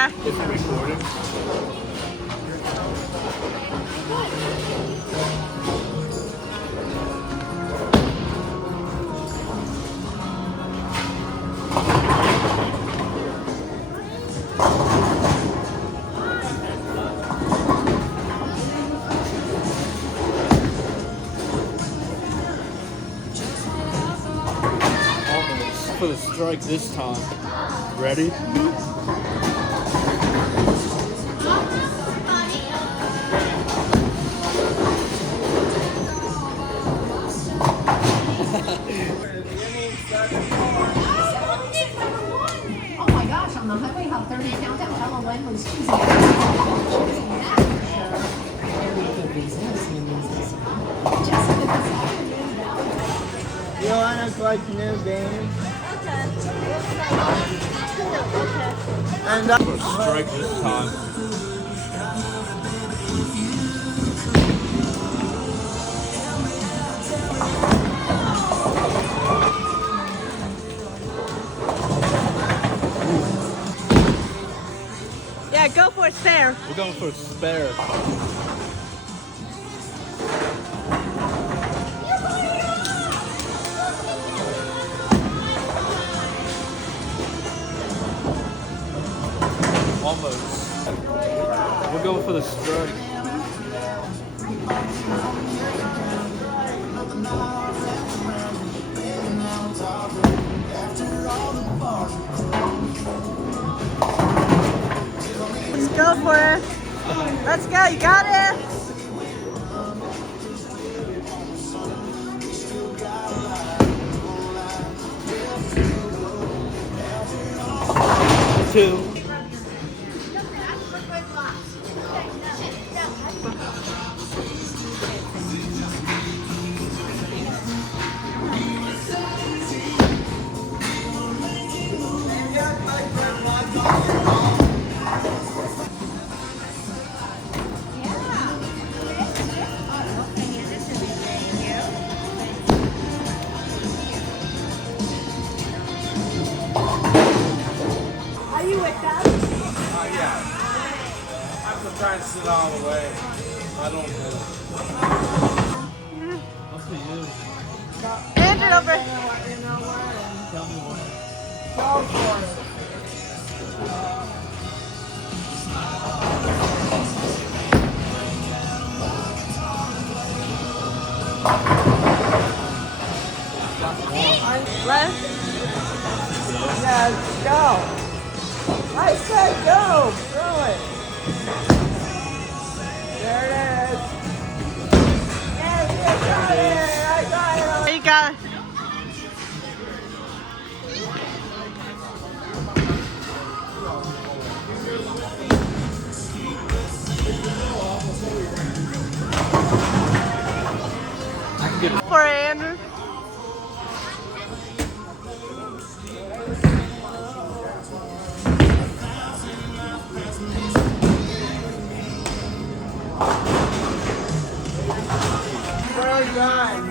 Yeah. Is it recording? Almost for the strike this time. Ready? Oh my gosh, on the highway, how 30 countdown, Ellen Wen was choosing that for sure. You want to collect new games? And For a strike this time. Yeah, go for a spare. We're going for a spare. Almost. We're going for the strike. Let's go for it. Let's go, you got it. Two. Are you with us? Yeah. I'm just trying to sit all the way. I don't know. Up to you. Andrew over. Tell me when. go for it. Left. Yes, go. I said go. Throw it. There it is. Yes, you got it. I got it. There you go. I can get it. For Andrew. Third time.